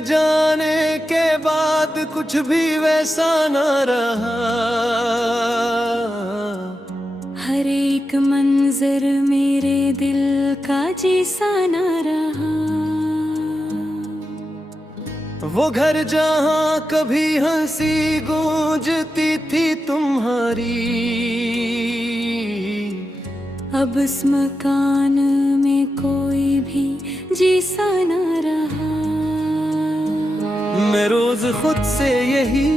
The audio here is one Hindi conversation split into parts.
जाने के बाद कुछ भी वैसा न रहा। हर एक मंजर मेरे दिल का जैसा न रहा। वो घर जहाँ कभी हंसी गूंजती थी तुम्हारी, अब इस मकान में कोई भी जैसा न रहा। मैं रोज खुद से यही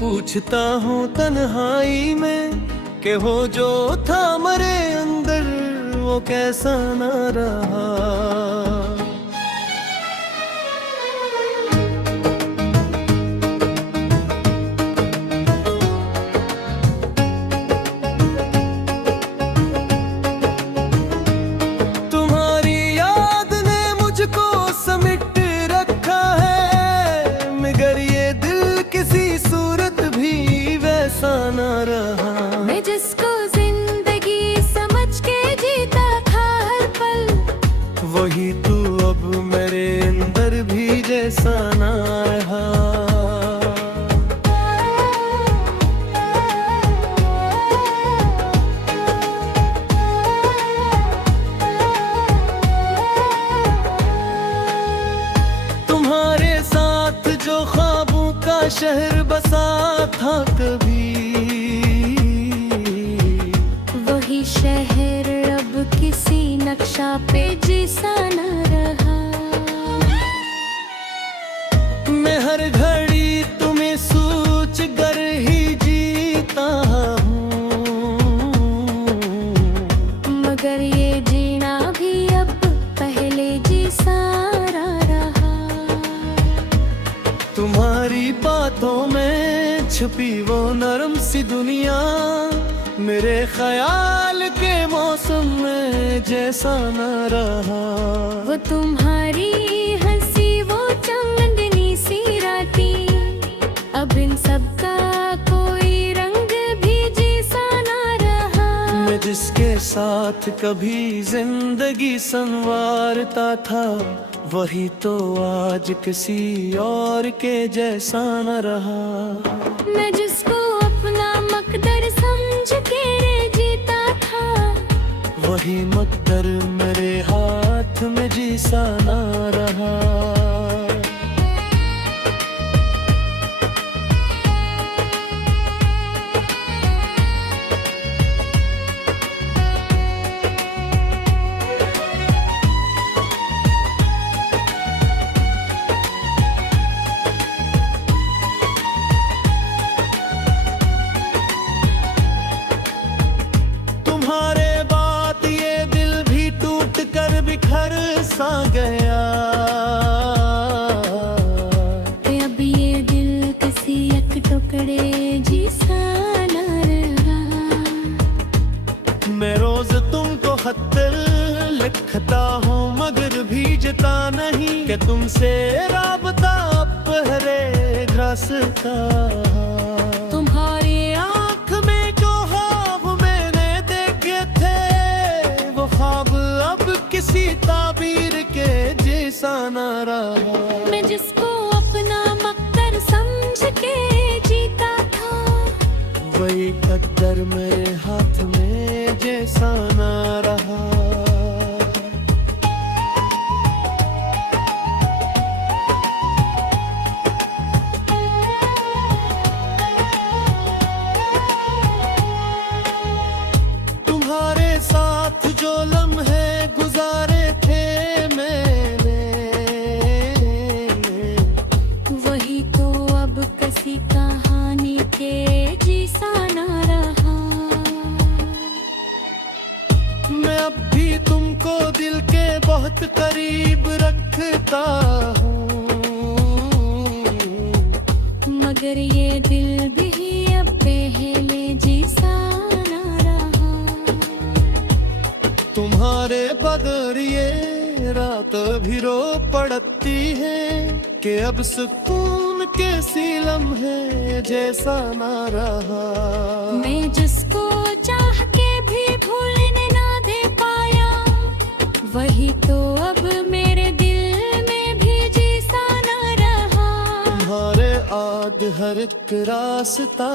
पूछता हूँ तन्हाई में कि वो जो था मरे अंदर वो कैसा न रहा। तुम्हारी याद ने मुझको समेट रखा है, मगर ये दिल किसी सूरत भी वैसा न रहा। मैं जिसको जिंदगी समझ के जीता था हर पल, वही तू अब मेरे अंदर भी जैसा न रहा। तुम्हारे साथ जो ख्वाबों का शहर बसा था कभी, वही शहर अब किसी नक्शा पे जैसा न रहा। मैं हर घड़ी तुम्हें सोच कर ही जीता हूँ, मगर ये जीना भी अब पहले जैसा न रहा। तुम्हारी बातों में छुपी वो नरम सी दुनिया, मेरे ख्याल के मौसम में जैसा न रहा। वो तुम्हारी हंसी, वो चांदनी सी रातें, अब इन सब का कोई रंग भी जैसा न रहा। मैं जिसके साथ कभी जिंदगी संवारता था, वही तो आज किसी और के जैसा न रहा। मैं जिसको अपना मकदर समझ के जीता था, वही मकदर मेरे हाथ में जैसा न रहा। तुम्हारे बाद ये दिल भी टूट कर बिखर सा गया। अब ये दिल किसी एक टुकड़े जैसा न रहा। मैं रोज तुमको खत लिखता हूँ, मगर भीजता नहीं कि तुमसे राबता पहरे रास्ता। तुम्हारी आँख में जो ख्वाब मैंने देखे थे, वो ख्वाब अब किसी ताबीर के जैसा न रहा। मैं जिसको अपना मकदर समझ के जीता था, वही कद्दर मेरे हाथ में जैसा न रहा। तुम्हारे साथ जो लम्हे गुजारे थे मैंने, वही तो अब किसी कहानी के जैसा न रहा। मैं अब भी तुमको दिल के बहुत करीब रखता हूँ, मगर ये दिल भी अब पहले जैसा न रहा। तुम्हारे बदर ये रात भी रो पड़ती है कि अब सुकून के सी लम्हे जैसा न रहा। मैं जिसको चाह के भी भूलने ना दे पाया, वही तो अब मेरे दिल में भी जैसा न रहा। हर एक रास्ता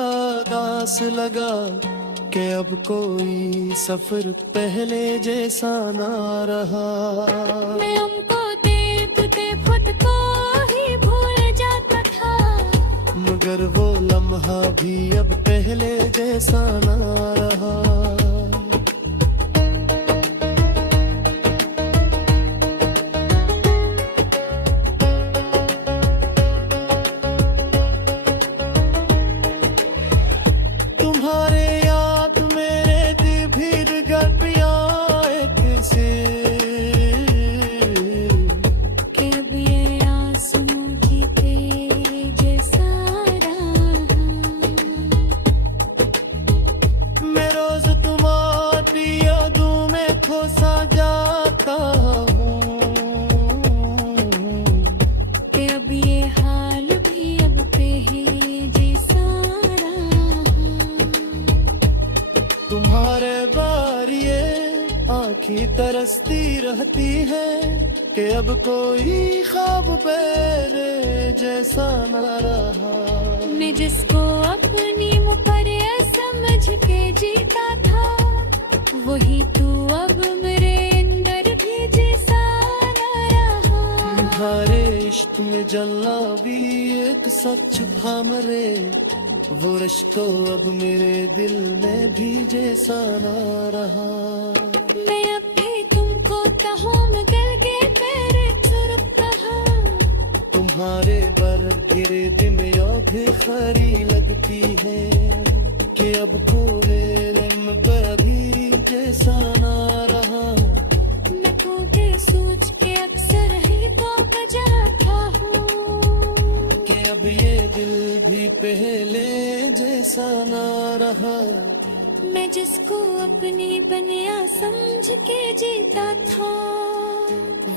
दास लगा कि अब कोई सफर पहले जैसा ना रहा। मैं उनको देखते खुद को ही भूल जाता था, मगर वो लम्हा भी अब पहले जैसा ना रहा। तुम्हारे याद मेरे दिल भीग गया एक से, कि अब ये आंसू जीते जैसा रहा। मैं रोज तुम्हारी यादों में खोसा जाता हूँ, कि अब ये हाल भी अब पहले जैसा रहा। तुम्हारे बारिये आँखें तरसती रहती है कि अब कोई ख्वाब मेरे जैसा न रहा। मैं जिसको अपनी मुकर्रर समझ के जीता था, वही तू अब मेरे अंदर भी जैसा न रहा। तुम्हारे इश्क में जलना भी एक सच था मरे, वो रिश्तो अब मेरे दिल में भी जैसा ना रहा। मैं अब भी तुमको चाहूं मगर के पैर छुप कहा। तुम्हारे पर गिरे दिन भी खरी लगती है कि अब कोरे में कभी जैसा ना रहा। मैं तुझे सोच के अक्सर ही तो बजाता हूँ, कि अब ये दिल भी पहले जैसा ना रहा। मैं जिसको अपनी बनिया समझ के जीता था,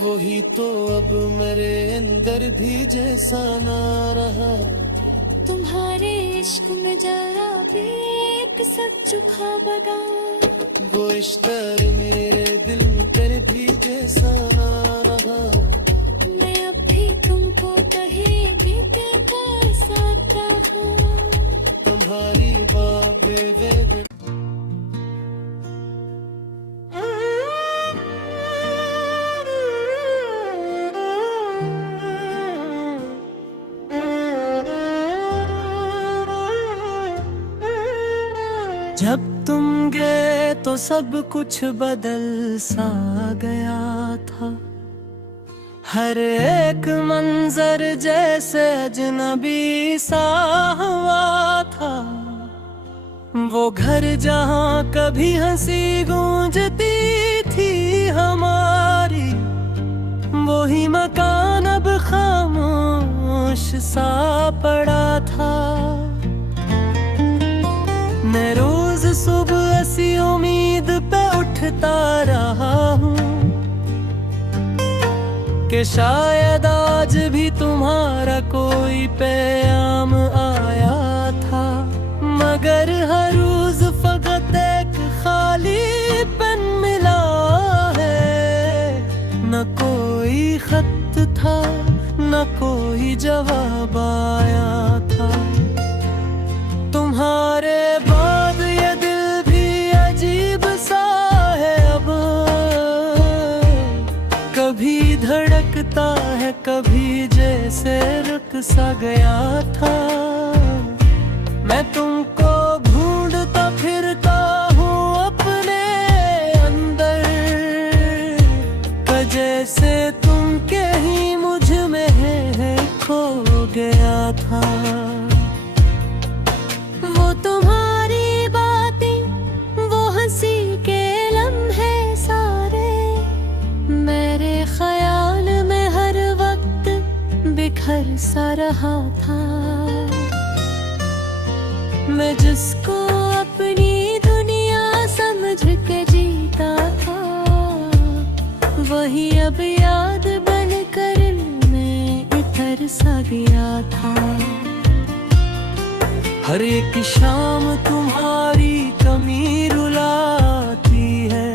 वही तो अब मेरे अंदर भी जैसा ना रहा। तुम्हारे इश्क में जरा भी एक सच बगा। वो इश्क मेरे दिल पर भी जैसा ना रहा। मैं अब भी तुमको कहीं भी दिल का साथ रहा। तुम्हारी बातें वे जब तुम गए तो सब कुछ बदल सा गया था। हर एक मंजर जैसे अजनबी सा हुआ था। वो घर जहाँ कभी हंसी गूंजती थी हमारी, वही मकान अब खामोश सा पड़ा था। मैं रोज सुबह ऐसी उम्मीद पे उठता रहा हूँ कि शायद आज भी तुम्हारा कोई पैगाम आया था। मगर हर रोज फकत एक खाली पेन मिला है। न कोई खत था न कोई जवाब आया था। तुम्हारे बाद ये दिल भी अजीब सा है अब, कभी धड़कता है कभी जैसे रुक सा गया था। मैं तुमको ढूंढता फिरता हूँ अपने अंदर, जैसे तुम के ही मुझ में है खो गया था। वो तुम्हारी बातें वो हंसी के लम्हे सारे, मेरे ख्याल में हर वक्त बिखर सा रहा था। मैं जिसको अपनी दुनिया समझ के जीता था, वही अब याद बनकर मैं इतर सा गया था। हर एक शाम तुम्हारी कमी रुलाती है।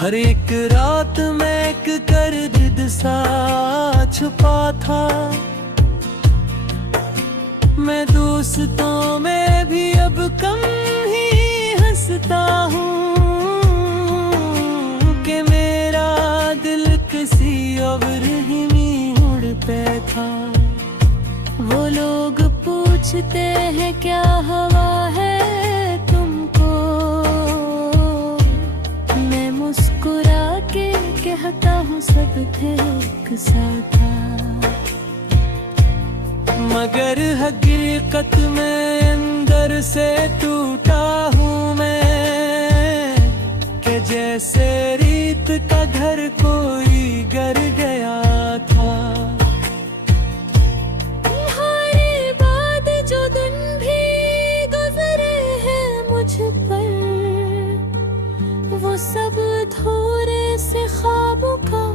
हर एक रात में एक कर दिद सा छुपा था। पूछते हैं क्या हवा है तुमको, मैं मुस्कुरा के कहता हूँ सब थे एक साथ, मगर हकीकत में अंदर से टूटा हूँ मैं, कि जैसे रीत का घर कोई गर गया था। तुम्हारे बाद जो दिन भी गुजरे हैं मुझ पर, वो सब थोड़े से ख्वाबों का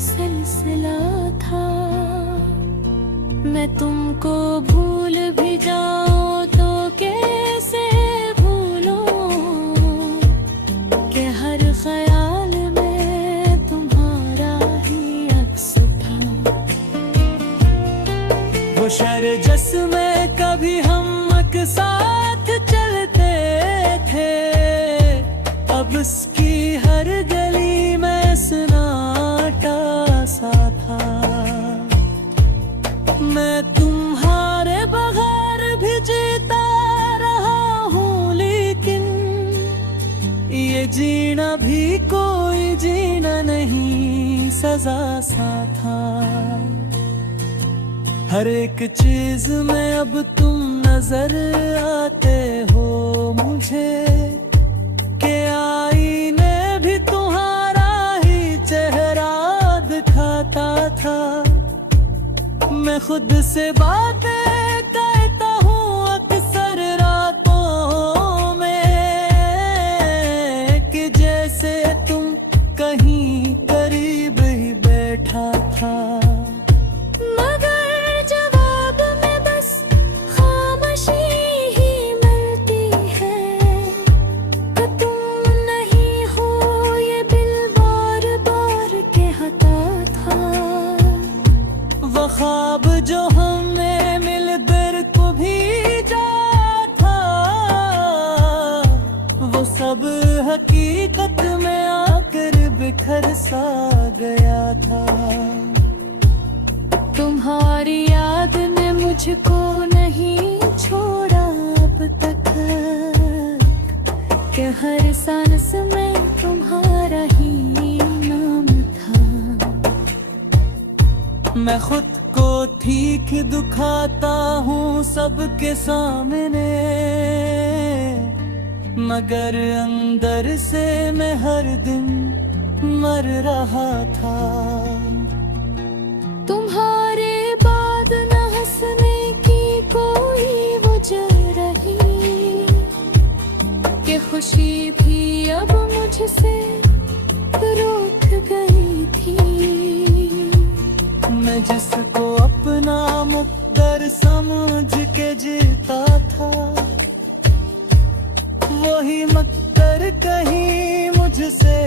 सिलसिला था। मैं तुमको भूल भी जाऊं तो कैसे भूलूं, कि हर ख्याल में तुम्हारा ही अक्स था। वो शहर जिसमें कभी हम एक साथ चलते थे, अब उसकी हर गली में सन्नाटा सा था। मैं तुम्हारे बगैर भी जीता रहा हूँ, लेकिन ये जीना भी कोई जीना नहीं, सजा सा था। हर एक चीज में अब तुम नजर आते हो मुझे, कि आईने भी तुम्हारा ही चेहरा दिखाता था। मैं खुद से बातें कहता हूँ अक्सर रातों में, कि जैसे तुम कहीं करीब ही बैठा था। मगर जवाब में बस खामोशी ही मिलती है, कि तुम नहीं हो ये दिल बार बार कहता था। वो ख्वाब जो हमने मिलकर को भेजा था, वो सब हकीकत में आकर बिखर सा गया था। तुम्हारी याद ने मुझको नहीं छोड़ा अब तक, कि हर सांस में तुम्हारा ही नाम था। मैं खुद को ठीक दुखाता हूँ सबके सामने, मगर अंदर से मैं हर दिन मर रहा था। तुम्हारे बाद न हंसने की कोई वजह रही, कि खुशी भी अब मुझसे रुक गई थी। मैं जिसको अपना मुक़द्दर समझ के जीता था, वही मुक़द्दर कहीं मुझसे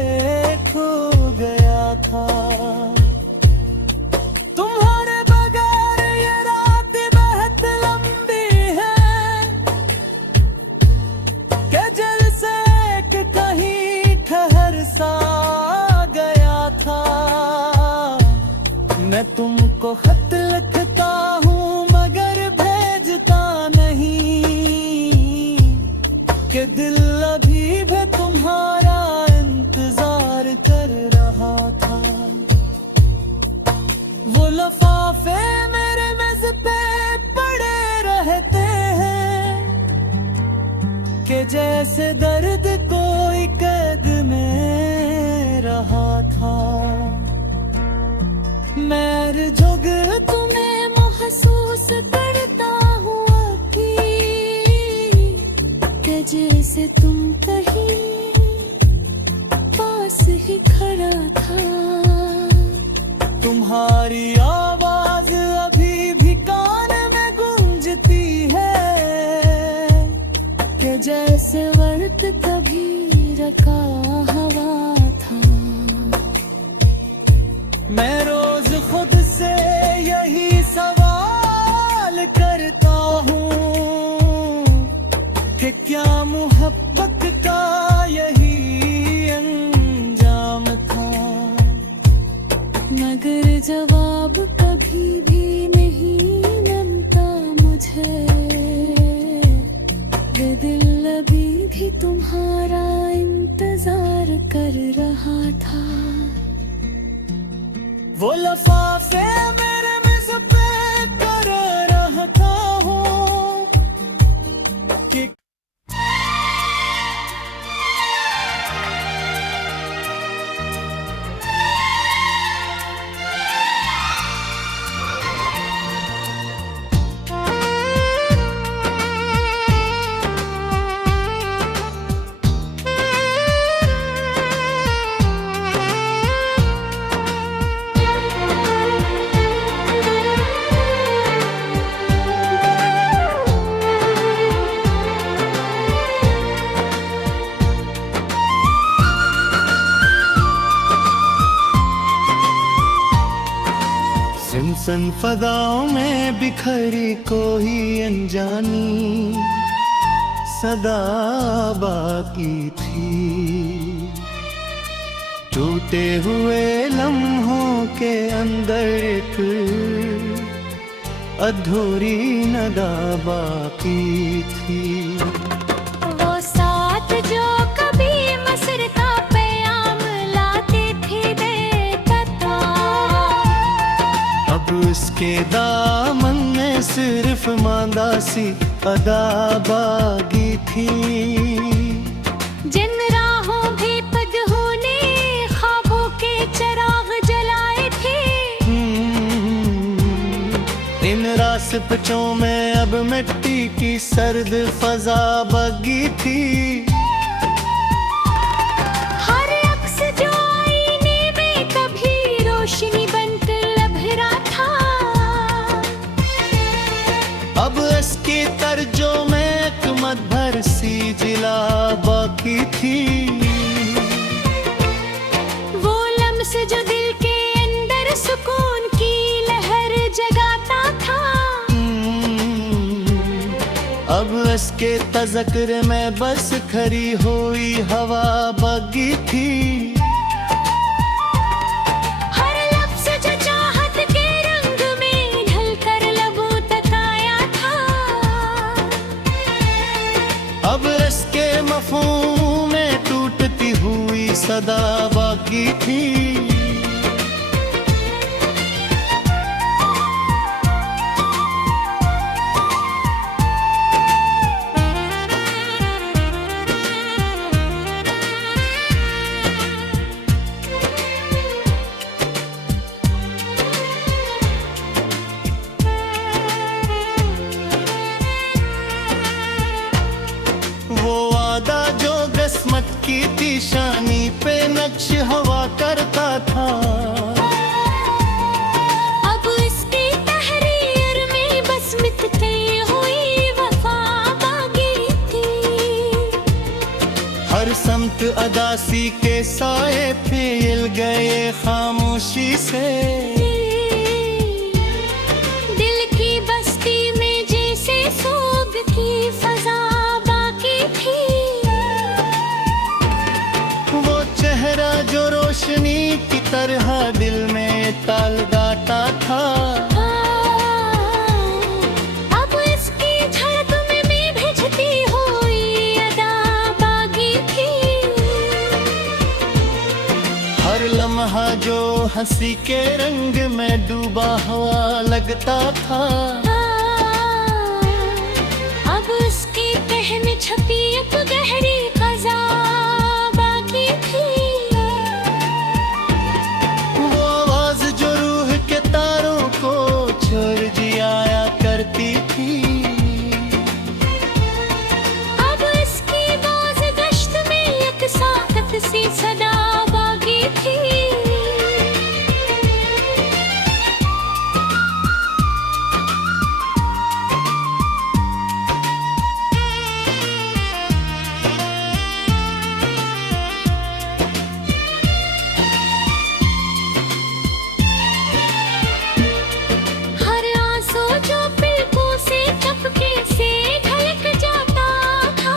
खो गया था। तुम्हारे बगैर ये रात बहुत लंबी है, कि जैसे एक कहीं ठहर सा गया था। मैं तुमको खत लिखता हूँ मगर भेजता नहीं, कि दिल अभी भी तुम्हारा इंतजार कर रहा था। वो लिफाफे मेरे मेज पे पड़े रहते हैं, कि जैसे दर्द कोई कैद में रहा था। मैं झुक तुम्हें महसूस करता हूँ अभी, कि जैसे तुम कहीं पास ही खड़ा था। तुम्हारी आवाज अभी भी कान में गूंजती है, कि जैसे वर्त कभी रखा हवा था। मैं रोज खुद से यही सवाल करता हूँ, कि क्या मोहब्बत का यही अंजाम था। मगर जवाब कभी भी नहीं मिलता मुझे। अभी भी तुम्हारा इंतजार कर रहा था। वो लफाफे मेरे मेज़ पे कर रहता हूँ कि सिमसन फदाओं में बिखरी कोई अनजानी सदा बाकी थी। टूटे हुए लम्हों के अंदर एक अधूरी नदा बाकी थी। वो साथ जो कभी मसर का प्याम लाती थी देता था। अब उसके दामन में सिर्फ मांदा सी अदा बागी थी। जिन राहों भी पदहों ने ख्वाबों के चिराग जलाए थे। इन रास्पचों में अब मिट्टी की सर्द फजा बगी थी। हर अक्स जो आईने में कभी रोशनी बनकर लभरा था। अब इसके तर्जों में एक मदभर सी जिला बाकी थी। वो लम्स जो दिल के अंदर सुकून की लहर जगाता था। अब इसके तज़किर में बस खरी हुई हवा बगी थी। हर लफ्ज़ जो चाहत के रंग में ढलकर लबों तक आया था। अब इसके मफ़हूम में टूटती हुई सदा बाकी थी। वो वादा जो किस्मत की निशानी पे नक्श हवा करता था। अब इसकी तहरीर में बस मिटती हुई वफा बाकी थी। हर समत अदासी के साए फैल गए खामोशी से। दिल की बस्ती में जैसे सूब की फजा बाकी थी। वो चेहरा जो रोशनी की तरह दिल में ताल गाता था। अब इसकी धड़कन में भिजती हुई अदा बाकी थी। हर लम्हा जो हंसी के रंग में डूबा हुआ लगता था। अब उसकी तह में छपी एक गहरी क़ज़ा बाकी थी। वो आवाज जो रूह के तारों को छोड़ जियाया करती थी। अब इसकी बाज़ गश्त में एक साकत सी सदा बाकी थी। हर आंसू जो पलकों से चपके से ढलक जाता था।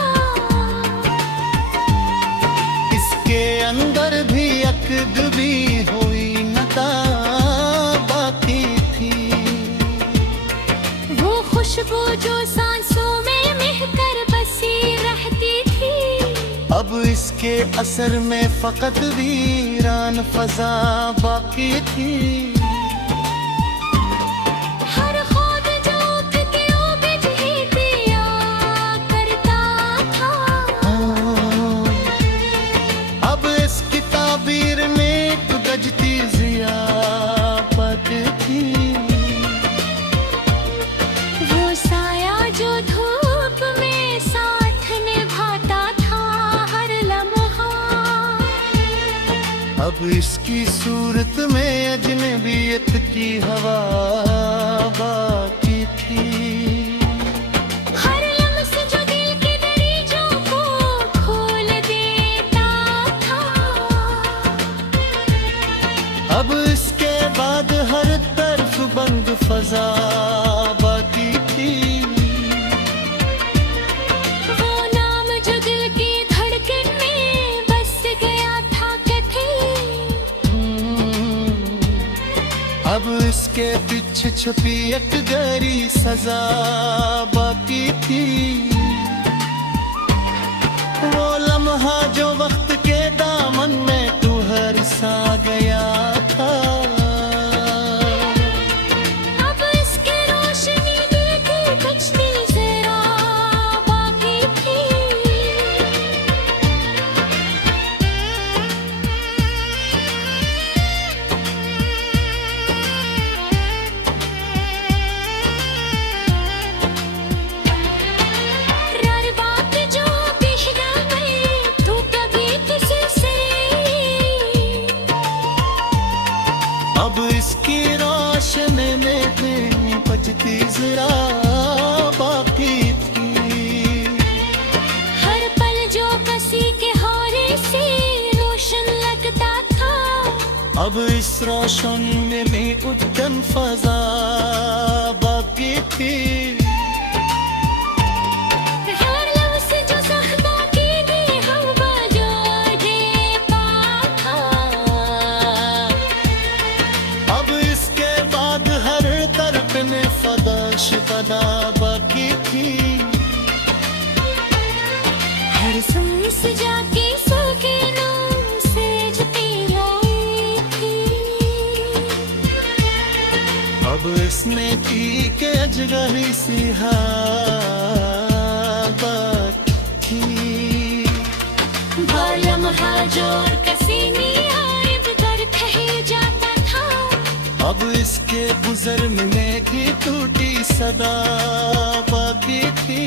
इसके अंदर भी अकद भी हुई नता बाकी थी। वो खुशबू जो सांसों में महकर बसी रहती अब इसके असर में फकत वीरान फजा बाकी थी। हर खुद जो के ओबिज ही दिया करता था। अब इसकी ताबीर में एक गजती ज़ियाफत थी। वो साया जो धूप में साथ निभाता था हर लम्हा। अब इसकी सूरत में अजनबियत की हवा बाकी थी। हर लम्स जो दिल के दरीजों को खोल देता था। अब इसके बाद हर तरफ बंद फजा बाकी थी। वो नाम जो दिल की धड़कन में बस गया था कथे। अब इसके पीछे छुपी एक गहरी सजा बाकी थी। वो लम्हा जो वक्त के दामन में तू हर सा गया था। अब इसकी रोशनी में थी कुछ भी जरा बाकी थी। रर बात जो पिछड़ा गई तू कभी किसी से। अब इसकी रोशनी में भी बचती जरा बाकी थी। हर पल जो कसी के होरे से रोशन लगता था। अब इस रोशनी में भी उद्दम फजा बाकी थी। हर लफ्ज़ जो ज़ख्ता की दी हवा जो देता था। अब इसके बाद हर तरफ ने फदाश बदा बाकी थी। हर सांस जाके सुकून से जती आई थी। अब इसने की के अजगरी सी बात थी। वो लम्हा जो और कसी नहीं आइब कर कहे जाता था। अब इसके गुजर में की टूटी सदा बाकी थी।